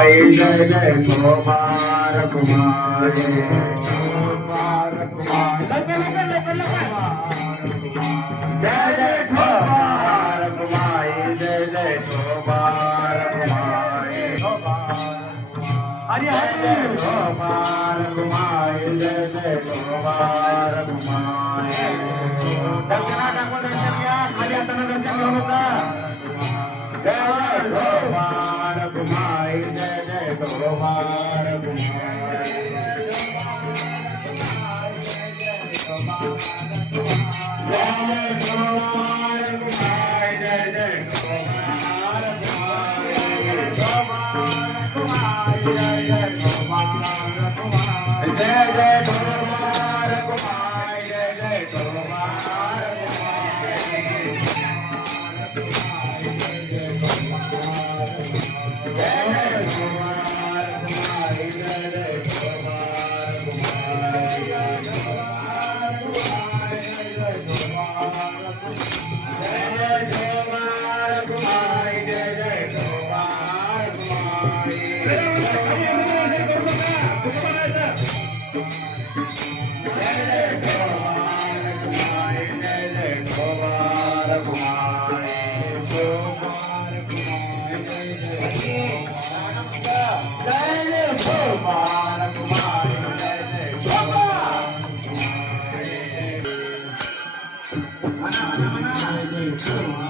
जय जय कुमार कुमार कुमार कुमार जय जय कुमार कुमार जय जय कुमार कुमार हरि हरि कुमार कुमार जय जय कुमार कुमार दक्षिणा टाकून दर्शन घ्या खाली आता दर्शन घेऊ नका जय Jai Jai Jai Jai Jai Come on.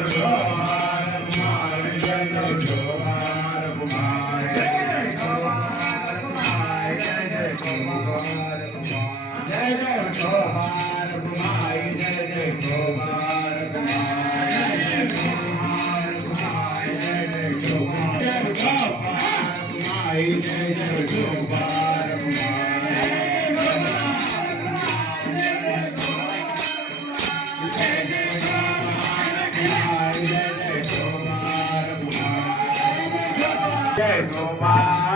Jai Jai Jai Jai Gopa.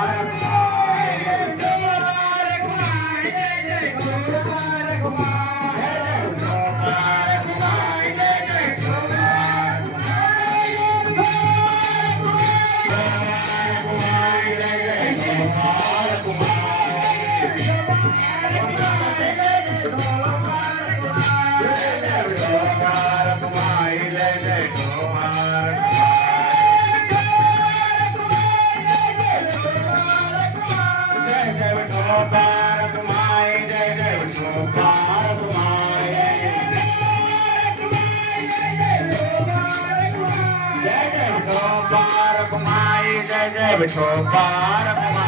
jai jai vishwakarma